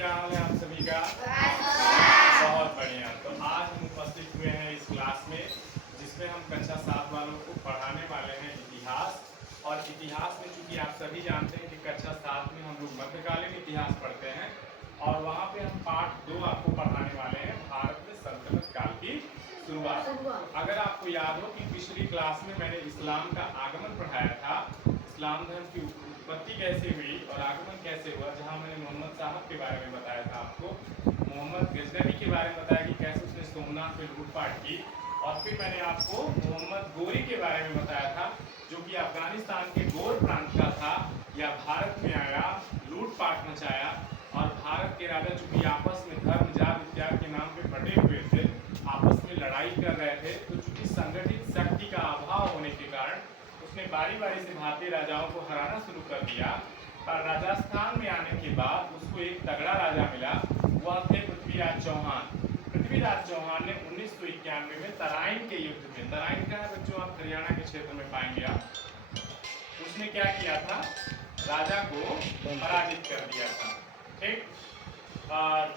क्या हाल है आप सभी का? बहुत बढ़िया। तो आज हम उपस्थित हुए हैं इस क्लास में जिसमें हम कक्षा 7 वालों को पढ़ाने वाले हैं इतिहास। और इतिहास में चूंकि आप सभी जानते हैं कि कक्षा 7 में हम लोग मध्यकालीन इतिहास पढ़ते हैं और वहाँ पे हम पाठ 2 आपको पढ़ाने वाले हैं, भारत में सल्तनत काल की शुरुआत। अगर आपको याद हो कि पिछली क्लास में मैंने इस्लाम का आगमन पढ़ाया था, इस्लाम धर्म की उत्पत्ति कैसे हुई और आगमन कैसे हुआ, जहाँ मैंने मोहम्मद साहब के बारे में बताया था आपको, मोहम्मद गजनवी के बारे में बताया कि कैसे उसने सोमनाथ पे लूटपाट की। और फिर मैंने आपको मोहम्मद गोरी के बारे में बताया था जो कि अफगानिस्तान के गोर प्रांत का था, या भारत में आया, लूटपाट मचाया और भारत के राजा चूंकि आपस में धर्म जात इत्यादि के नाम पे बटे हुए थे, आपस में लड़ाई कर रहे थे, तो चूंकि संगठित शक्ति का अभाव होने के कारण उसने बारी बारी से भारतीय राजाओं को हराना शुरू कर दिया। पर राजस्थान में आने के बाद उसको एक तगड़ा राजा मिला, वह थे पृथ्वीराज चौहान। पृथ्वीराज चौहान ने 1991 में तराइन के युद्ध में, तराइन का है बच्चों, आप हरियाणा के क्षेत्र में पाएंगे आप, उसने क्या किया था, राजा को पराजित कर दिया था। ठीक,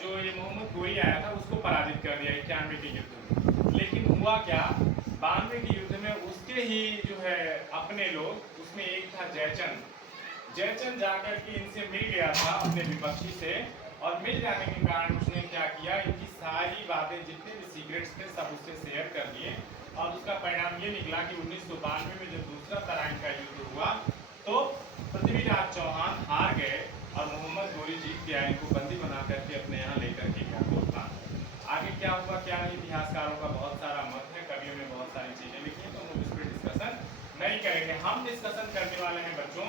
जो ये मोहम्मद गोरी आया था उसको पराजित कर दिया 91 के युद्ध में। लेकिन हुआ क्या, 92 के युद्ध में उसके ही जो है अपने लोग, उसमें एक था जयचंद। जयचंद जाकर के इनसे मिल गया था अपने विपक्षी से, और मिल जाने के कारण उसने क्या किया, इनकी सारी बातें जितने भी सीक्रेट्स थे सब उससे शेयर कर दिए। और उसका परिणाम ये निकला कि 1992 में जब दूसरा तराइन का युद्ध हुआ तो पृथ्वीराज चौहान हार गए और मोहम्मद गोरी जीत गया, इनको बंदी बना करके अपने यहाँ लेकर के गया कोटला। आगे क्या हुआ क्या नहीं, इतिहासकारों का बहुत सारा मत है, कवियों ने बहुत सारी चीजें लिखी, तो हम उस पर डिस्कशन नहीं करेंगे। हम डिस्कशन करने वाले हैं बच्चों,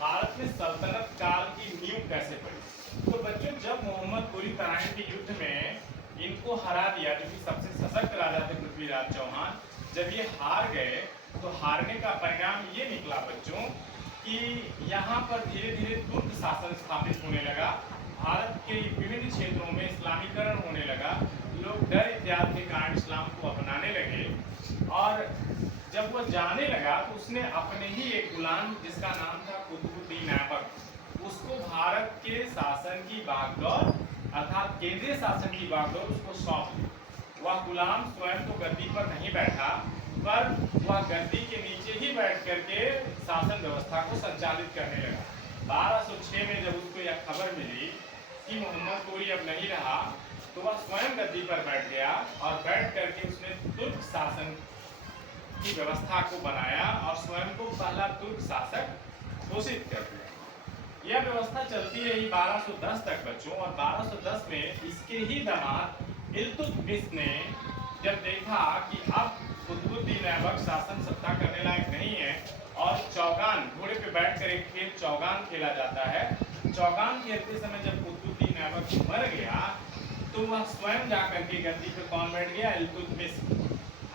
भारत में सल्तनत काल की नींव कैसे पड़ी। तो बच्चों, जब मोहम्मद गोरी तराइन के युद्ध में इनको हरा दिया, जो कि सबसे सशक्त राजा थे पृथ्वीराज चौहान, जब ये हार गए तो हारने का परिणाम ये निकला बच्चों कि यहाँ पर धीरे धीरे तुर्क शासन स्थापित होने लगा, भारत के विभिन्न क्षेत्रों में इस्लामीकरण होने लगा, लोग डर इत्यादि के कारण इस्लाम को अपनाने लगे। और जब वो जाने लगा तो उसने अपने ही एक गुलाम जिसका नाम था कुतुबुद्दीन ऐबक, उसको भारत के शासन की बागडोर अर्थात केंद्रीय शासन की बागडोर उसको सौंप दी। वह गुलाम स्वयं तो गद्दी पर नहीं बैठा, पर वह गद्दी के नीचे ही बैठ करके शासन व्यवस्था को संचालित करने लगा। 1206 में जब उसको यह खबर मिली कि मोहम्मद गोरी अब नहीं रहा, तो वह स्वयं गद्दी पर बैठ गया और बैठ करके उसने तुर्क शासन की व्यवस्था को बनाया और स्वयं को पहला तुर्क शासक घोषित कर दिया। यह व्यवस्था चलती रही 1210 तक बच्चों, और 1210 में इसके ही दामाद इल्तुतमिश ने जब देखा कि अब कुतुबुद्दीन ऐबक शासन सत्ता करने लायक नहीं है और चौगान, घोड़े पे बैठकर एक खेल चौगान खेला जाता है, चौगान खेलते समय जब कुतुबुद्दीन ऐबक मर गया तो वह स्वयं जाकर के गद्दी पे कौन बैठ गया, इल्तुतमिश।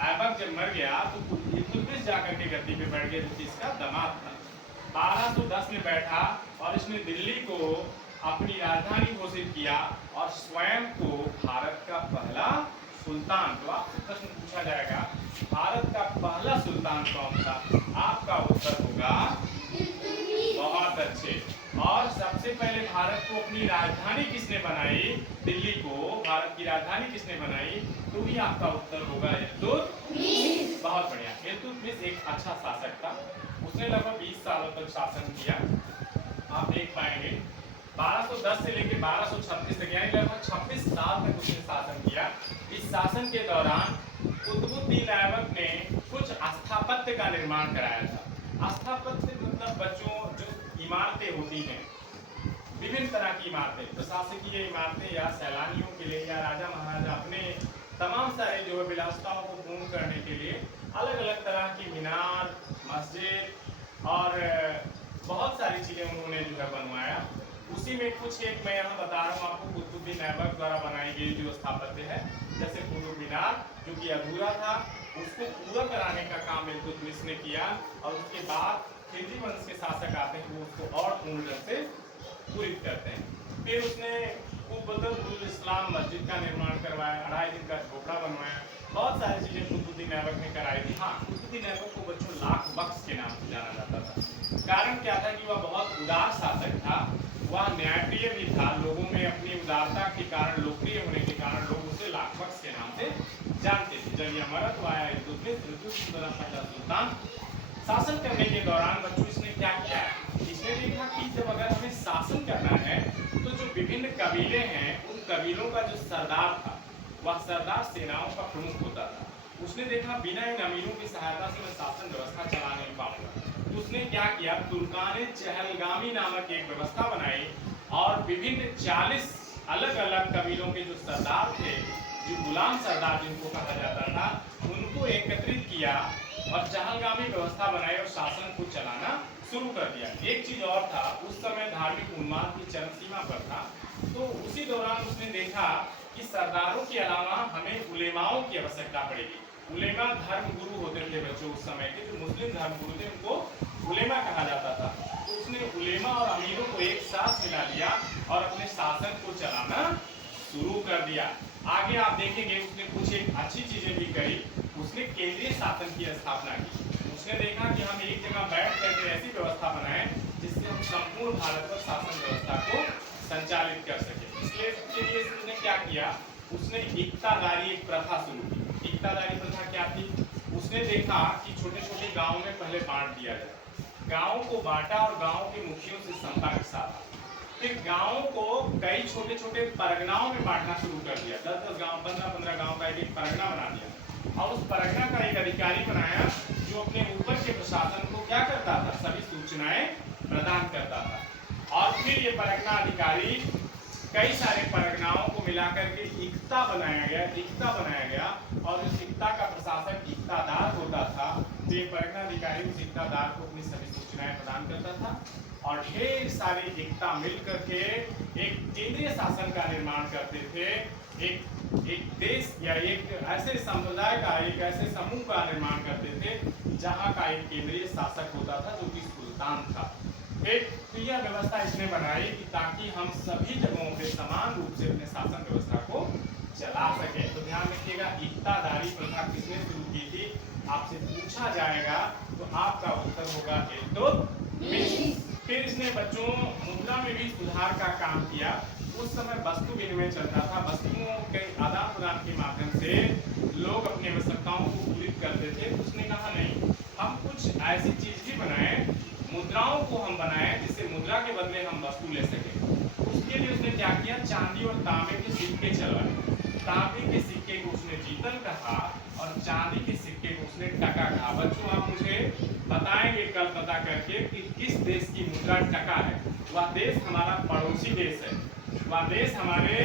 ऐबक जब मर गया तो इल्तुतमिश जाकर के गद्दी पे बैठ गया, जो कि इसका दामाद था। 1210 में बैठा और इसने दिल्ली को अपनी राजधानी घोषित किया और स्वयं को भारत का पहला सुल्तान। तो आपसे प्रश्न पूछा जाएगा, भारत का पहला सुल्तान कौन था? आपका उत्तर होगा बहुत अच्छे। और सबसे पहले भारत को अपनी राजधानी किसने बनाई, दिल्ली को भारत की राजधानी किसने बनाई? तो भी आपका उत्तर होगा इल्तुतमिश। बहुत बढ़िया। इल्तुतमिश एक अच्छा शासक था, उसने लगभग 20 सालों तक शासन किया। आप देख पाएंगे 1210 से लेकर 1236 तक, यानी लगभग 26 साल तक उसने शासन किया। इस शासन के दौरान कुतुबुद्दीन ऐबक ने कुछ स्थापत्य का निर्माण कराया था। स्थापत्य मतलब बच्चों जो इमारतें होती हैं, विभिन्न तरह की इमारतें, प्रशासकीय इमारतें या सैलानियों के लिए या राजा महाराजा अपने तमाम सारे जो है विलासिताओं को पूर्ण करने के लिए अलग अलग तरह की मीनार, मस्जिद और बहुत सारी चीजें उन्होंने जो है बनवाया। उसी में कुछ एक मैं यहाँ बता रहा हूँ आपको, कुतुबुद्दीन ऐबक द्वारा बनाई गई जो स्थापत्य है, जैसे कुतुब मीनार जो कि अधूरा था, उसको पूरा कराने का काम इल्तुतमिश ने किया। और उसके बाद खिलजी वंश के शासक आते हैं, वो उसको और पूर्ण रूप से पूरित करते हैं। फिर उसने कुतुबुल इस्लाम मस्जिद का निर्माण करवाया, 2.5 दिन का झोपड़ा बनवाया, बहुत सारी चीजें कुतुबुद्दीन ऐबक ने कराई थी। हाँ, कुतुबुद्दीन ऐबक को बच्चों लाख बख्श के नाम से जाना जाता था। कारण क्या था कि वह बहुत उदार शासक था, वह न्यायप्रिय भी था, लोगों में अपनी उदारता के कारण, लोकप्रिय होने के कारण लोग उसे लाखबख्श के नाम से जानते थे। जब यह मरा तो आया पहला सुल्तान। शासन करने के दौरान बच्चों इसने क्या किया, इसने देखा कि जब अगर हमें शासन करना है तो जो विभिन्न कबीले हैं उन कबीलों का जो सरदार था वह सरदार सेनाओं का प्रमुख होता था। उसने देखा बिना इन अमीरों की सहायता से मैं शासन व्यवस्था चला नहीं पाऊंगा, तो उसने क्या किया, तुर्काने चहलगामी नामक एक व्यवस्था बनाई और विभिन्न 40 अलग अलग कबीलों के जो सरदार थे, जो गुलाम सरदार जिनको कहा जाता था, उनको एकत्रित किया और चहलगामी व्यवस्था बनाई और शासन को चलाना शुरू कर दिया। एक चीज और था, उस समय धार्मिक उन्माद की चरम सीमा पर था, तो उसी दौरान उसने देखा कि सरदारों के अलावा हमें उलेमाओं की आवश्यकता पड़ेगी। उलेमा धर्म गुरु होते थे बच्चों, उस समय के जो मुस्लिम धर्म गुरु थे उनको उलेमा कहा जाता था। तो उसने उलेमा और अमीरों को एक साथ मिला लिया और अपने शासन को चलाना शुरू कर दिया। आगे आप देखेंगे उसने कुछ एक अच्छी चीजें भी करी। उसने केंद्रीय शासन की स्थापना की। उसने देखा कि हम एक जगह बैठ करके ऐसी व्यवस्था बनाएं जिससे हम संपूर्ण भारत पर शासन व्यवस्था को संचालित कर सके। इसलिए इसके लिए उसने क्या किया, उसने इक्तादारी एक प्रथा शुरू की। इक्तादारी प्रथा क्या थी, उसने देखा कि छोटे छोटे गाँव में पहले बांट दिया जाए। गाँव को बांटा और गाँव के मुखियों से संपर्क साधा। फिर गाँव को कई छोटे छोटे परगनाओं में बांटना शुरू कर दिया। 10-10 गाँव, 15-15 गाँव का एक परगना बना दिया और उस परगना का एक अधिकारी बनाया जो अपने ऊपर के प्रशासन को क्या करता था, सभी सूचनाएं प्रदान करता था। और फिर ये परगना अधिकारी कई सारे परगनाओं को मिलाकर के इक्ता बनाया गया और उस इक्ता का प्रशासक इक्तादार होता था। तो ये परगना अधिकारी उस इक्तादार को अपनी सभी सूचनाएं प्रदान करता था और ढेर सारी इक्ता मिल करके एक केंद्रीय शासन का निर्माण करते थे। एक देश या एक ऐसे समुदाय का, एक ऐसे समूह का निर्माण करते थे जहाँ का एक केंद्रीय शासक होता था जो कि सुल्तान था। तो यह व्यवस्था इसने बनाई कि ताकि हम सभी जगहों पे समान रूप से अपने शासन व्यवस्था को चला सके। तो ध्यान रखिएगा, इक्तादारी प्रथा किसने शुरू की थी, आपसे पूछा जाएगा तो आपका उत्तर होगा इल्तुतमिश। फिर इसने बच्चों मुद्रा में भी सुधार का काम किया। उस समय वस्तु विनिमय चलता था, वस्तुओं के आदान प्रदान के माध्यम से लोग अपनी आवश्यकताओं को पूरी करते थे। उसने कहा नहीं, हम कुछ ऐसी चीज भी बनाएं, मुद्राओं को हम बनाएं जिससे मुद्रा के बदले हम वस्तु ले सकें। उसके लिए उसने क्या किया, चांदी और तांबे के सिक्के चलवाए। तांबे के सिक्के को उसने जीतल कहा और चांदी के सिक्के को उसने टका कहा। बच्चों आप मुझे बताएंगे कल पता करके कि किस देश की मुद्रा टका है। वह देश हमारा पड़ोसी देश है, वह देश हमारे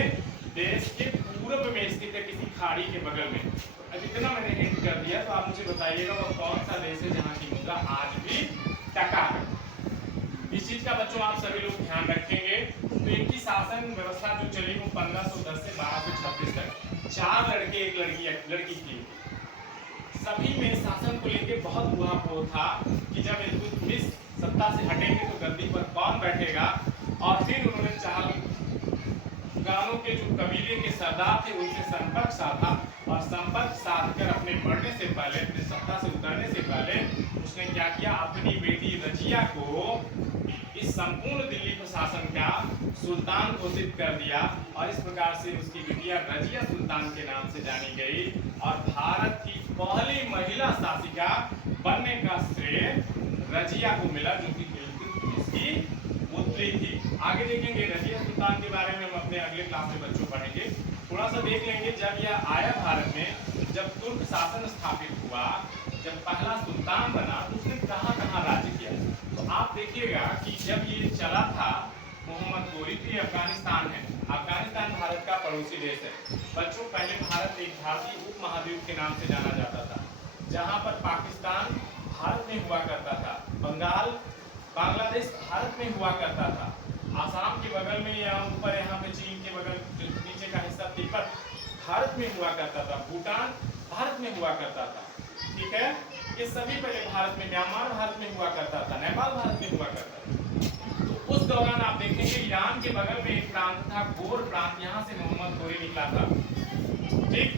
देश के पूर्व में स्थित है, किसी खाड़ी के बगल में। अब इतना मैंने हिंट कर दिया, तो आप मुझे बताइएगा वह कौन सा देश है जहाँ की मुद्रा आज भी टका है। इस चीज का बच्चों आप सभी लोग ध्यान रखेंगे। तो इनकी शासन व्यवस्था जो चली वो 1510 से 1236 तक। 4 लड़के एक लड़की थी। सभी में शासन को लेकर बहुत ऊहापोह था कि जब इल्तुतमिश सत्ता से हटेंगे तो गद्दी पर कौन बैठेगा। और फिर उन्होंने चहलगानों के जो कबीले के सरदार थे उनसे संपर्क साधा और संपर्क साधकर अपने मरने से पहले, अपने सत्ता से उतरने से पहले उसने क्या किया, अपनी बेटी रजिया को इस संपूर्ण दिल्ली प्रशासन का सुल्तान घोषित कर दिया और इस प्रकार से उसकी बिटिया रजिया सुल्तान के नाम से जानी गई और भारत की पहली महिला शासिका बनने का श्रेय रजिया को मिला, जो कि इसकी पुत्री थी। आगे देखेंगे रजिया सुल्तान के बारे में हम अपने अगले क्लास में बच्चों पढ़ेंगे। थोड़ा सा देख लेंगे, जब यह आया भारत में, जब तुर्क शासन स्थापित हुआ, जब पहला सुल्तान बना तो उसने कहाँ कहाँ राज्य किया। तो आप देखिएगा कि जब ये चला था मोहम्मद गोरी, तो ये अफगानिस्तान है। अफगानिस्तान भारत का पड़ोसी देश है। बच्चों पहले भारत एक भारतीय उपमहाद्वीप के नाम से जाना जाता था, जहाँ पर पाकिस्तान भारत में हुआ करता था, बंगाल बांग्लादेश भारत में हुआ करता था, आसाम के बगल में या ऊपर यहाँ पे चीन के बगल नीचे का हिस्सा तिब्बत भारत में हुआ करता था, भूटान भारत में हुआ करता था। ठीक है, ये सभी पहले भारत में, म्यांमार भारत में हुआ करता था, नेपाल भारत में हुआ करता था। तो उस दौरान आप देखेंगे ईरान के बगल में एक प्रांत था, गोर प्रांत, यहाँ से मोहम्मद गोरी निकला था। ठीक,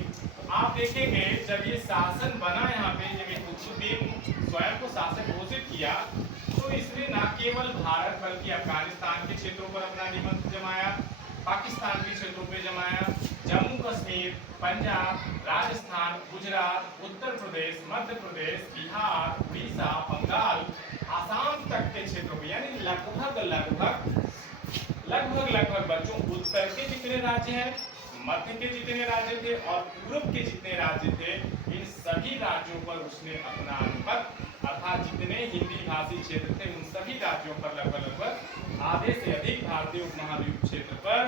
आप देखेंगे जब ये शासन बना यहाँ पे, जब कुतुबुद्दीन स्वयं को शासक घोषित किया, तो इसने न केवल भारत बल्कि अफगानिस्तान के क्षेत्रों पर अपना नियंत्रण जमाया, पाकिस्तान के क्षेत्रों पे जमाया। जम्मू कश्मीर, पंजाब, राजस्थान, गुजरात, उत्तर प्रदेश, मध्य प्रदेश, बिहार, उड़ीसा, बंगाल, आसाम तक के क्षेत्रों में, यानी लगभग बच्चों उत्तर के जितने राज्य हैं, मध्य के जितने राज्य थे और पूर्व के जितने राज्य थे, इन सभी राज्यों पर उसने अपना आधिपत्य अर्थात जितने हिंदी भाषी क्षेत्र थे उन सभी राज्यों पर लगभग आधे से अधिक भारतीय उपमहाद्वीप क्षेत्र पर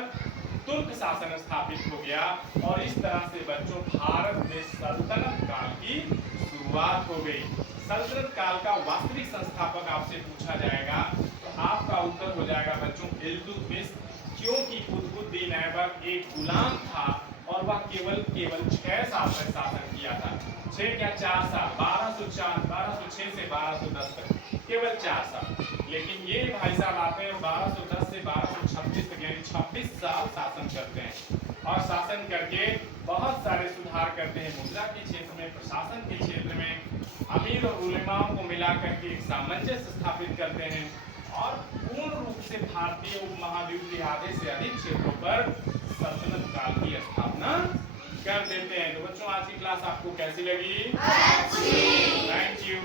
तुर्क शासन स्थापित हो गया। और इस तरह से बच्चों भारत में सल्तनत काल की शुरुआत हो गई। सल्तनत काल का वास्तविक संस्थापक आपसे पूछा जाएगा तो आपका उत्तर हो जाएगा बच्चों इल्तुतमिश, क्योंकि कुतुबुद्दीन ऐबक एक गुलाम था और वह केवल 6 साल तक शासन किया था। 6 क्या 4 साल, 1206 से 1210 तक, केवल 4 साल। लेकिन ये भाई साहब आते हैं 1210 से 1226 तक, यानी 26 साल शासन करते हैं और शासन करके बहुत सारे सुधार करते हैं मुद्रा के क्षेत्र में, प्रशासन के क्षेत्र में, अमीर और उलेमाओं को मिला करके एक सामंजस्य स्थापित करते हैं और पूर्ण रूप से भारतीय उपमहाद्वीप के आधे से अधिक क्षेत्रों पर सल्तनत काल की स्थापना कर देते हैं। तो बच्चों आज की क्लास आपको कैसी लगी? अच्छी। Thank you.